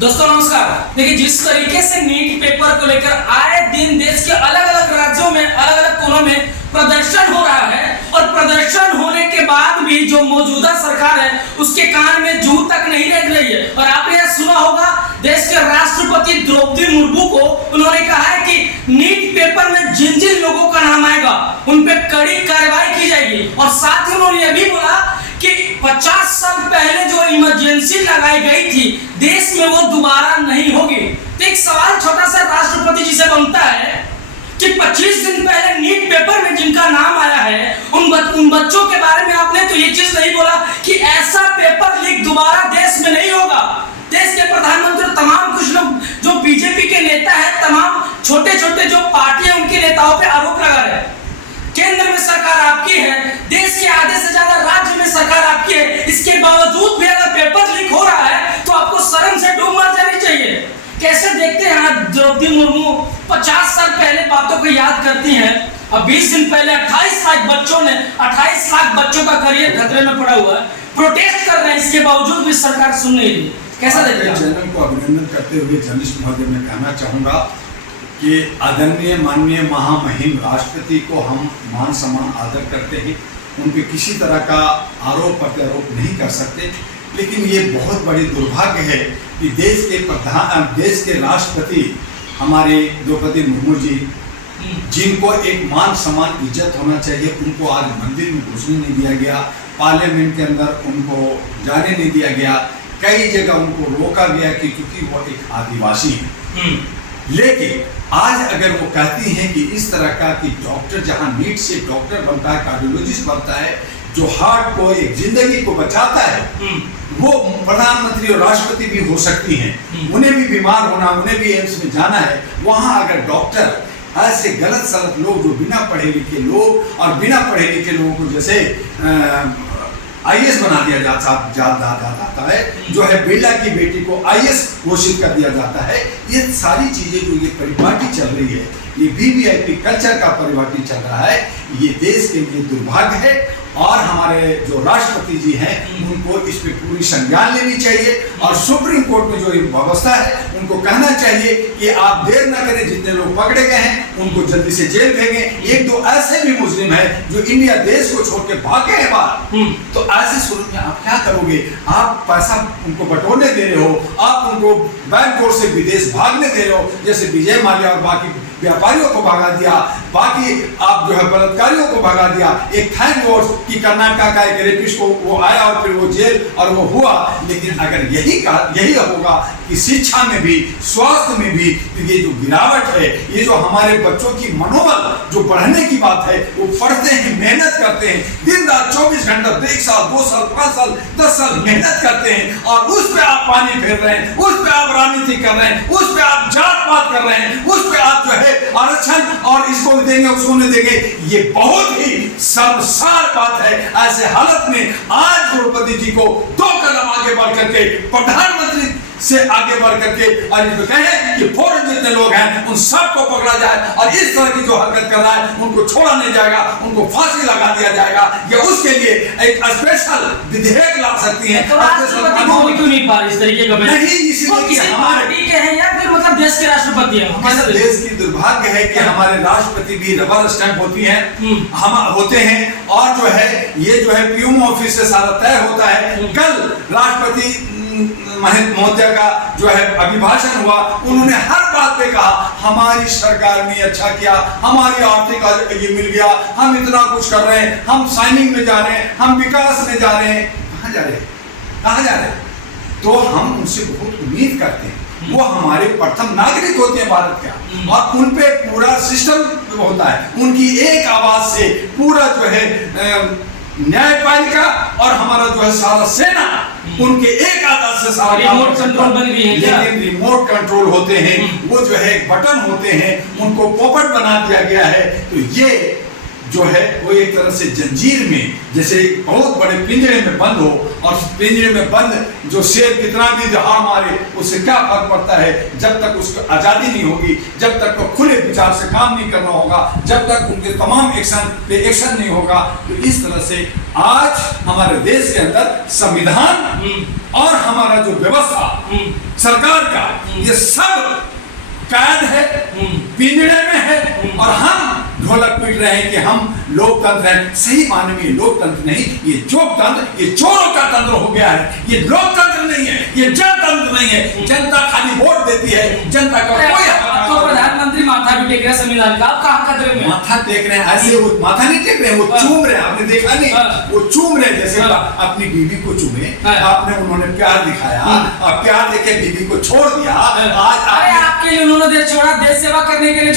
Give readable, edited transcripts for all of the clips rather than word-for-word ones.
दोस्तों नमस्कार। देखिए, जिस तरीके से नीट पेपर को लेकर आए दिन देश के अलग अलग राज्यों में अलग अलग कोनों में प्रदर्शन हो रहा है और प्रदर्शन होने के बाद भी जो मौजूदा सरकार है उसके कान में जू तक नहीं लग रही है। और आपने यह सुना होगा, देश के राष्ट्रपति द्रौपदी मुर्मू को उन्होंने कहा है कि नीट पेपर में जिन जिन लोगों का नाम आएगा उन पे कड़ी कार्रवाई की जाएगी। और साथ ही उन्होंने यह भी बोला कि 50 साल पहले जो इमरजेंसी लगाई गई थी देश में वो दोबारा नहीं होगी। तो एक सवाल छोटा सा राष्ट्रपति जी से बनता है कि 25 दिन पहले नीट पेपर में जिनका नाम आया है उन बच्चों के बारे में आपने तो ये चीज नहीं बोला कि ऐसा पेपर लीक दोबारा देश में नहीं होगा। देश के प्रधानमंत्री तमाम कुछ लोग जो बीजेपी के नेता है, तमाम छोटे छोटे जो पार्टियां उनके नेताओं पे आरोप लगा रहे हैं। केंद्र में सरकार आपकी है, देश के आधे से ज्यादा राज्य में सरकार आपकी है, इसके बावजूद भी अगर पेपर लीक हो रहा है तो आपको शर्म से डूब मर जानी चाहिए। कैसे देखते हैं आप द्रौपदी मुर्मू 50 साल पहले बातों को याद करती हैं। अब 20 दिन पहले 28 लाख बच्चों का करियर खतरे में पड़ा हुआ है, प्रोटेस्ट कर रहे हैं, इसके बावजूद भी सरकार सुन नहीं रही। कैसा देखते हैं? चैनल को अभिनंदन करते हुए जर्नलिस्ट महोदय मैं कहना चाहूँगा कि आदरणीय माननीय महामहिम राष्ट्रपति को हम मान सम्मान आदर करते हैं, उन पे किसी तरह का आरोप प्रत्यारोप नहीं कर सकते। लेकिन ये बहुत बड़ी दुर्भाग्य है कि देश के राष्ट्रपति हमारे द्रौपदी मुर्मू जी, जिनको एक मान सम्मान इज्जत होना चाहिए, उनको आज मंदिर में घुसने नहीं दिया गया, पार्लियामेंट के अंदर उनको जाने नहीं दिया गया, कई जगह उनको रोका गया कि क्योंकि वो एक आदिवासी है। लेकिन आज अगर वो कहती हैं कि इस तरह का कि डॉक्टर जहां नीट से डॉक्टर बनता है, कार्डियोलॉजिस्ट बनता है, जो हार्ट को एक जिंदगी को बचाता है, वो प्रधानमंत्री और राष्ट्रपति भी हो सकती हैं। उन्हें भी बीमार होना, उन्हें भी एम्स में जाना है। वहां अगर डॉक्टर ऐसे गलत सलत लोग जो बिना पढ़े लिखे लोग और बिना पढ़े लिखे लोगों को जैसे IAS बना दिया जाता है, जो है बिरला की बेटी को IAS घोषित कर दिया जाता है। ये सारी चीजें जो ये परिपाटी चल रही है, ये VVIP कल्चर का परिपाटी चल रहा है, ये देश के लिए दुर्भाग्य है। और हमारे जो राष्ट्रपति जी हैं उनको इस पे पूरी संज्ञान लेनी चाहिए और सुप्रीम कोर्ट में जो व्यवस्था है उनको कहना चाहिए कि आप देर न करें, जितने लोग पकड़े गए हैं उनको जल्दी से जेल भेजें। एक दो ऐसे भी मुस्लिम हैं जो इंडिया देश को छोड़ के भागे हैं बाहर, तो ऐसे सूरत में आप क्या करोगे? आप पैसा उनको बटोरने दे रहे हो, आप उनको बैंक से विदेश भागने दे रहे हो, जैसे विजय माल्या और बाकी व्यापारियों को भगा दिया, बाकी आप जो है बलात्कारियों को भगा दिया। एक थैंक गॉड कि कर्नाटक का एक रेपिस्ट को वो आया और फिर वो जेल और वो हुआ। लेकिन अगर यही होगा कि शिक्षा में भी, स्वास्थ्य में भी ये जो गिरावट है, ये जो हमारे बच्चों की मनोबल जो बढ़ने की बात है, वो पढ़ते हैं, मेहनत करते हैं, दिन रात 24 घंटा 1 साल 2 साल 5 साल 10 साल मेहनत करते हैं, और उस पर आप पानी फेर रहे हैं, उस पर आप राजनीति कर रहे हैं, उस पर आप जात पात कर रहे हैं, उस पर आप जो है आरक्षण और इसको देंगे उसको नहीं देंगे। ये बहुत ही शर्मसार बात है। ऐसे हालत में आज द्रौपदी जी को 2 कदम आगे बढ़ करके प्रधानमंत्री से आगे बढ़ करके और इनको कहें कि फौरन जितने लोग हैं उन सबको पकड़ा जाए और इस तरह की जो हरकत कर रहा है उनको छोड़ा नहीं जाएगा, उनको फांसी लगा दिया जाएगा। या उसके लिए एक स्पेशल विधेयक ला सकती हैं। तो राष्ट्रपति को क्यों नहीं पा इस तरीके का? नहीं, इसलिए किसी पार्टी के हैं या फिर मतलब देश के राष्ट्रपति हैं? देश की दुर्भाग्य है कि हमारे राष्ट्रपति भी रबर स्टैंप होती हैं, हम होते हैं, और जो है ये जो है पीएम ऑफिस से सारा तय होता है। कल राष्ट्रपति महोदय का जो है अभिभाषण हुआ, उन्होंने हर बात पे कहा हमारी सरकार ने अच्छा किया, हमारी आर्थिक ये मिल गया, हम इतना कुछ कर रहे हैं, हम साइनिंग में जा रहे हैं, हम विकास में जा रहे हैं। कहाँ जा रहे हैं? कहाँ जा रहे हैं? तो हम उनसे बहुत उम्मीद करते हैं, वो हमारे प्रथम नागरिक होते हैं भारत का, और उन पे पूरा सिस्टम होता है, उनकी एक आवाज से पूरा जो है न्यायपालिका और हमारा जो है सारा सेना उनके एक आवाज से सारा रिमोट कंट्रोल बन गई है। लेकिन रिमोट कंट्रोल होते हैं, वो जो है बटन होते हैं, उनको पोपट बना दिया गया है। तो ये जो है वो एक तरह से जंजीर में, जैसे एक बहुत बड़े पिंजरे में बंद हो, और पिंजरे में बंद जो शेर कितना भी दहाड़ मारे उससे क्या फर्क पड़ता है, जब तक उसको आज़ादी नहीं होगी, जब तक वो खुले विचार से काम नहीं करना होगा, जब तक उनके तमाम एक्शन पे एक्शन नहीं होगा। तो इस तरह से आज हमारे देश के अंदर संविधान और हमारा जो व्यवस्था सरकार का, ये सब कैद है, पिंजरे में है, और हम ढोलक पीट रहे हैं कि हम लोकतंत्र हैं। सही माने में लोकतंत्र नहीं, ये जोगतंत्र, ये चोरों का तंत्र हो गया है। ये लोकतंत्र नहीं है, ये जनतंत्र नहीं है। जनता खाली वोट देती है, जनता का कोई तो प्रधानमंत्री माथा भी टेक रहे हैं संविधान का, आप कहाँ खतरे में? माथा टेक रहे हैं, ऐसे वो माथा नहीं टेक रहे हैं, वो चूम रहे हैं। आपने देखा नहीं, वो चूम रहे हैं, जैसे अपनी बीवी को चूमे। आपने उन्होंने प्यार दिखाया, और प्यार देके बीवी को छोड़ दिया। आज आपके लिए उन्होंने देश छोड़ा, देश सेवा करने के लिए।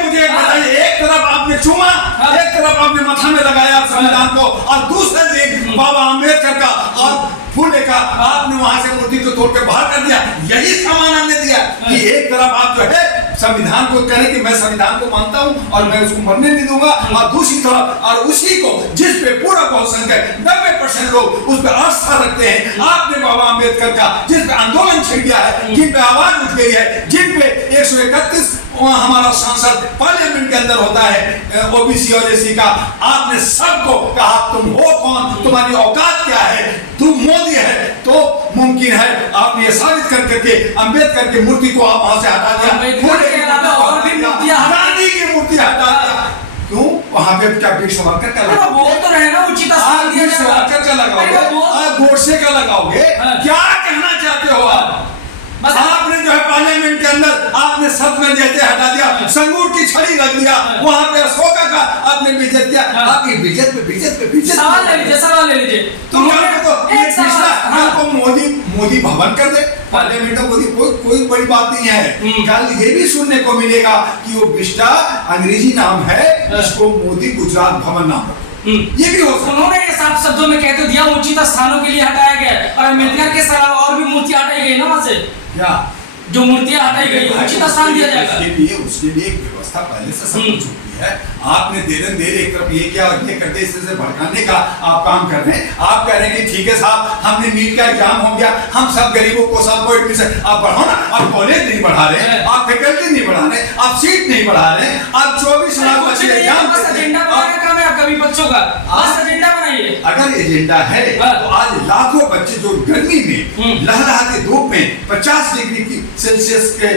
मुझे बताइए, एक तरफ आपने चूमा, एक तरफ आपने माथा में लगाया संविधान को, और दूसरे दिन बाबा अम्बेडकर का और फूले का आपने वहां से मूर्ति को तोड़ के बाहर कर दिया। यही सामान हमने दिया कि एक तरफ आप जो है संविधान को कह रहे कि मैं संविधान को मानता हूं और मैं उसको मरने नहीं दूंगा, और दूसरी तरफ और उसी को जिस पे पूरा बहुसंख्यक 90% लोग उस पर आस्था रखते हैं, आपने बाबा अम्बेडकर का जिस पे आंदोलन छिड़ गया है, जिन पे आवाज उठ गई है, जिन पे 131 हमारा सांसद पार्लियामेंट के अंदर होता है ओबीसी और एसी का, आपने सबको कहा तुम हो कौन, तुम्हारी औकात क्या है, तुम मोदी है तो मुमकिन है। आपने ये साबित करके अम्बेडकर की मूर्ति को आप वहां से हटा दिया, और भी मूर्तियां, गांधी की मूर्ति हटा दिया। क्यों? वहां पे क्या वीर सावरकर का लगाओगे? बोल तो रहे ना, उचित स्थान दिया जाएगा। सावरकर का लगाओगे, गोडसे का लगाओगे, क्या कहना चाहते हो आप? बस आपने जो है पार्लियामेंट के अंदर आपने सब में जैसे हटा दिया, संगूर की छड़ी रख दिया, वहां पे अशोका का आपने बेइज्जत किया। आपकी बेइज्जत पे बेइज्जत पे बेइज्जत। सवाल ले लीजिए, सवाल ले लीजिए। तो मोदी भवन कर दे पार्लियामेंट में, कोई बड़ी बात नहीं है। कल ये भी सुनने को मिलेगा कि वो बिस्टा अंग्रेजी नाम है, इसको मोदी गुजरात भवन नाम रखो, ये भी हो सकता है। उन्होंने ये साफ शब्दों में कहते दिया उचित स्थानों के लिए हटाया गया, और अम्बेडकर के साथ और भी मूर्तियां हटाई गई ना वहां से, क्या जो मूर्तियां हटाई गई उचित स्थान दिया जाएगा। उसके लिए एक व्यवस्था पहले से सब कुछ होती है। आपने देर एक तरफ ये क्या और ये करते इस तरह से भड़काने का आप काम कर रहे हैं। आप कह रहे हैं कि ठीक है साहब, हमने नीट का एग्जाम हो गया, हम सब गरीबों को सबको एडमिशन आप बढ़ाओ ना। आप कॉलेज नहीं बढ़ा रहे, आप फैकल्टी नहीं बढ़ा रहे, आप सीट नहीं बढ़ा रहे, आप 24 लाख बच्चे एग्जाम एजेंडा बनाने का काम है आपका, भी बच्चों का बस एजेंडा बनाइए। अगर एजेंडा है तो आज लाखों बच्चे जो गर्मी में लहलहाती धूप में 50 डिग्री सेल्सियस के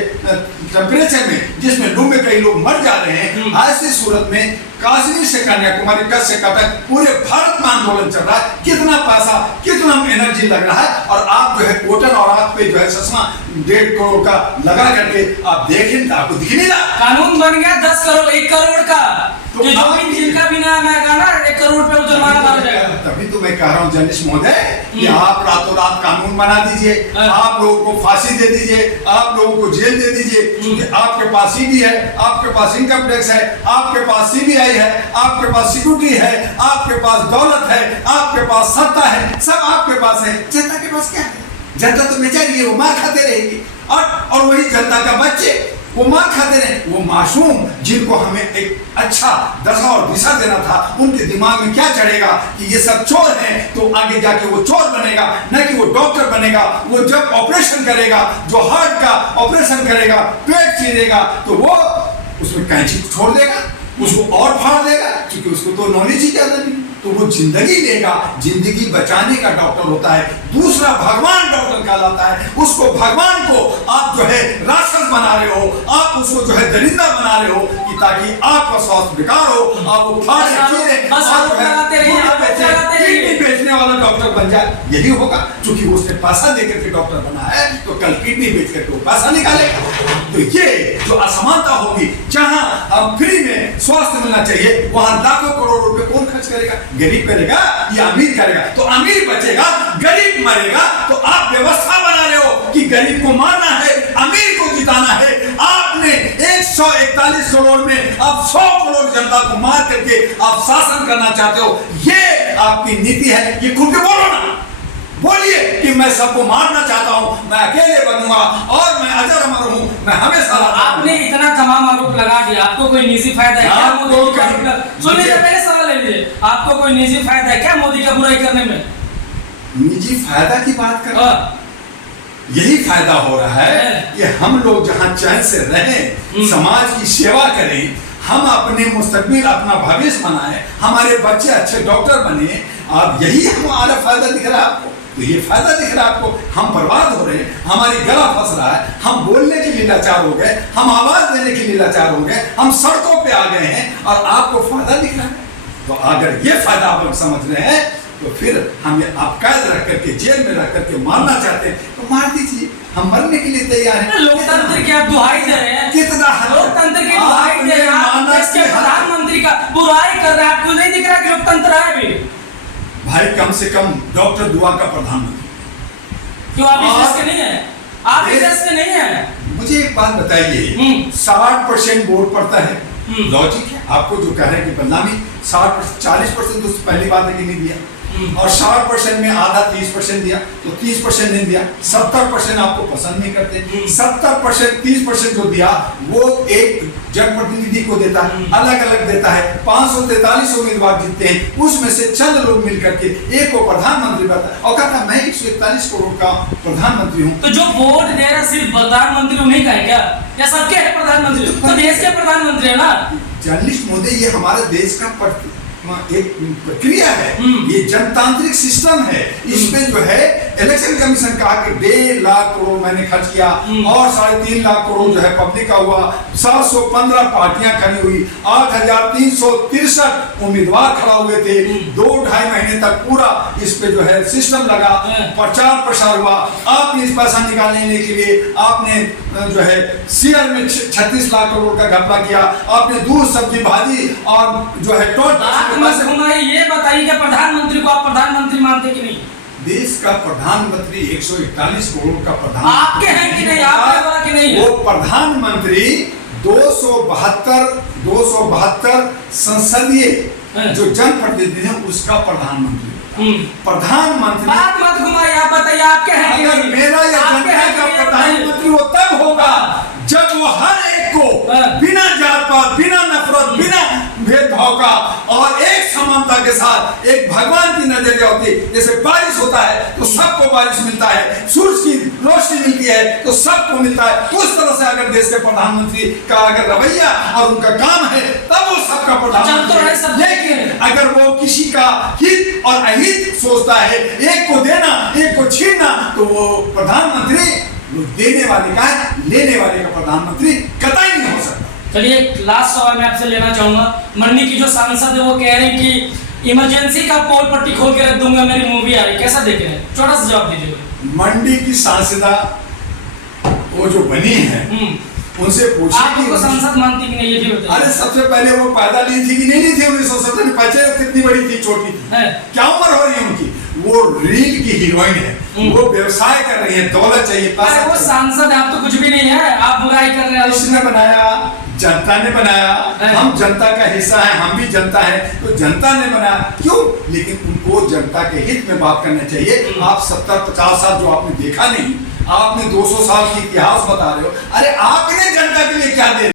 टेम्परेचर में, जिसमें लू में कई लोग मर जा रहे हैं, ऐसी सूरत में कश्मीर से कन्याकुमारी, कच्छ से कटक, पूरे भारत में आंदोलन चल रहा है। कितना पैसा, कितना एनर्जी लग रहा है, और आप जो है कोटन और आप पे जो है चश्मा 1.5 करोड़ का लगा करके आप देखें, आपको दिख नहीं रहा। कानून बन गया 10 करोड़ 1 करोड़ का, तो जिनका बिना मैं गाना 1 करोड़ पे जुर्माना मारा जाएगा। तभी तो मैं कह रहा हूँ जर्नलिस्ट महोदय कि आप रातों रात कानून बना दीजिए, आप लोगों को फांसी दे दीजिए, आप लोगों को जेल दे दीजिए, क्योंकि आपके पास ईडी है, आपके पास इनकम टैक्स है, आपके पास सीबीआई है, आपके पास सिक्योरिटी है, आपके पास दौलत है, आपके पास सत्ता है, सब आपके पास है। जनता के पास क्या है? जनता तो बेचारी है, वो मार खाते रहेगी, और वही जनता का बच्चे वो मार खाते रहे। वो मासूम जिनको हमें एक अच्छा दशा और दिशा देना था, उनके दिमाग में क्या चढ़ेगा कि ये सब चोर हैं, तो आगे जाके वो चोर बनेगा, न कि वो डॉक्टर बनेगा। वो जब ऑपरेशन करेगा, जो हार्ट का ऑपरेशन करेगा, पेट चीरेगा, तो वो उसमें कैंची छोड़ देगा, उसको और फाड़ देगा, क्योंकि उसको तो नॉलेज ही ज्यादा नहीं। तो वो जिंदगी लेगा, जिंदगी बचाने का डॉक्टर होता है। दूसरा भगवान डॉक्टर कहलाता है। उसको भगवान को आप जो है राक्षस बना रहे हो, आप उसको जो है दरिंदा बना रहे हो, कि ताकि आपका स्वास्थ्य बेकार हो, आप वो बेचने वाला डॉक्टर बन जाए। यही होगा, क्योंकि उसने पैसा देकर के डॉक्टर बना है, तो कल किडनी बेच करके वो पैसा निकालेगा। तो ये जो असमानता होगी, जहां हम फ्री में स्वास्थ्य मिलना चाहिए, वहां लाखों करोड़ रुपए कौन खर्च करेगा? गरीब करेगा या अमीर करेगा? तो अमीर बचेगा, गरीब मरेगा। तो आप व्यवस्था बना रहे हो कि गरीब को मारना है, अमीर को जिताना है। आपने 141 करोड़ में अब 100 करोड़ जनता को मार करके आप शासन करना चाहते हो। ये आपकी नीति है, ये खुल के बोलो ना, बोलिए कि मैं सबको मारना चाहता हूँ, मैं अकेले बनूंगा और मैं अजर अमर हूँ, मैं हमेशा। आपने इतना तमाम आरोप लगा दिया, आपको कोई निजी फायदा है क्या मोदी का? सुनिए पहले सवाल ले लीजिए, आपको कोई निजी फायदा है क्या मोदी का बुराई करने में? निजी फायदा की बात कर, यही फायदा हो रहा है कि हम लोग जहाँ चैन से रहें, समाज की सेवा करें, हम अपने मुस्तकबिल, अपना भविष्य बनाएं, हमारे बच्चे अच्छे डॉक्टर बने। अब यही हमारा फायदा दिख रहा है आपको, तो ये फायदा दिख रहा है आपको। हम बर्बाद हो रहे हैं, हमारी गला फंस रहा है, हम बोलने के लिए लाचार हो गए, हम आवाज देने के लिए लाचार हो गए, हम सड़कों पे आ गए हैं और आपको फायदा दिख रहा है। तो अगर ये फायदा आप लोग समझ रहे हैं तो फिर हमें आप कैद रख करके, जेल में रख करके मारना चाहते हैं तो मार दीजिए, हम मरने के लिए तैयार हैं। लोकतंत्र की आप दुहाई दे रहे हैं, कितना लोकतंत्र की दुहाई दे रहे हैं, देश के प्रधानमंत्री का बुराई कर रहे हैं, आपको नहीं दिख रहा कि लोकतंत्र है भी? भाई कम से कम डॉक्टर दुआ का प्रधानमंत्री क्यों? आप इस देश के नहीं है, आप इस देश के नहीं है। मुझे एक बात बताइए, 60% वोट पड़ता है, लॉजिक है आपको जो कह रहे हैं कि बदनामी 40% तो पहली बात है कि नहीं दिया, और 60% में आधा 30% दिया, तो 30% नहीं दिया, 70% आपको पसंद नहीं करते। 70% 30% जो दिया वो एक जनप्रतिनिधि को देता है, अलग अलग देता है। 543 उम्मीदवार जीतते हैं, उसमें से चंद लोग मिलकर के एक को प्रधानमंत्री बनता और कहता मैं 141 करोड़ का प्रधानमंत्री हूँ। तो जो वोट दे रहा सिर्फ प्रधानमंत्री उन्हीं का है क्या, या सबके है प्रधानमंत्री? तो देश के प्रधानमंत्री है ना। जर्नलिस्ट महोदय, ये हमारे देश का एक प्रक्रिया है, ये जनतांत्रिक सिस्टम है। इसमें जो है इलेक्शन कमीशन कहा कि 1.5 लाख करोड़ मैंने खर्च किया और 3.5 लाख करोड़ जो है पब्लिक का हुआ, 715 पार्टियां खड़ी हुई, 8,363 उम्मीदवार खड़ा हुए थे, 2-2.5 महीने तक पूरा इस पे जो है सिस्टम लगा, प्रचार प्रसार हुआ। आपने इस पैसा निकालने के लिए आपने जो है शेयर में 36 लाख करोड़ का घपला किया, आपने दूध सब्जी भाजी और जो है ये बताइए कि प्रधानमंत्री को आप प्रधानमंत्री मानते कि नहीं? देश का प्रधानमंत्री 141 करोड़ का प्रधान आपके हैं कि नहीं? आपके वाला कि नहीं? वो प्रधानमंत्री 272 संसदीय जो जनप्रतिनिधि है उसका प्रधानमंत्री। प्रधानमंत्री बात मत घुमाइए, आप बताइए आपके हैं कि अगर नहीं? मेरा या जनता का प्रधानमंत्री वो तब होगा जब वो हर एक को बिना जात पात, बिना नफरत, बिना भेदभाव का और एक समानता के साथ एक भगवान की नजरिया होती है। जैसे बारिश होता है तो सबको बारिश मिलता है, सूरज की रोशनी मिलती है तो सबको मिलता है, उस तरह से अगर देश के प्रधानमंत्री का अगर रवैया और उनका काम है तब वो सबका प्रधानमंत्री। लेकिन अगर वो किसी का हित और अहित सोचता है, एक को देना एक को छीनना, तो वो प्रधानमंत्री देने वाले का है, लेने वाले का प्रधानमंत्री कतई नहीं हो सकता। चलिए एक लास्ट सवाल मैं आपसे लेना चाहूंगा। मंडी की जो सांसद है वो कह रही कि इमरजेंसी का पोल पट्टी खोल के रख दूंगा, मेरी मूवी आ रही, कैसा देख रहे हैं? छोटा सा जवाब दीजिए। मंडी की सांसदा वो जो बनी है उनसे पूछिए आप उनको सांसद मानती कि नहीं, ये भी बताइए। अरे सबसे पहले वो पैदा ली थी कि नहीं ली थी 1970 में? पहले कितनी बड़ी थी, छोटी थी, क्या उम्र हो रही है उनकी? वो रील की हीरोइन है, वो व्यवसाय कर रही है, दौलत चाहिए। अरे वो सांसद है, आप तो कुछ भी नहीं है, आप बुराई कर रहे हैं। उसने बनाया, जनता ने बनाया, हम जनता का हिस्सा है, हम भी जनता है, तो जनता ने बनाया। क्यों? लेकिन उनको जनता के हित में बात करना चाहिए। आप 70-50 साल जो आपने देखा नहीं, आपने 200 साल की इतिहास बता रहे हो। अरे आपने जनता के लिए क्या दे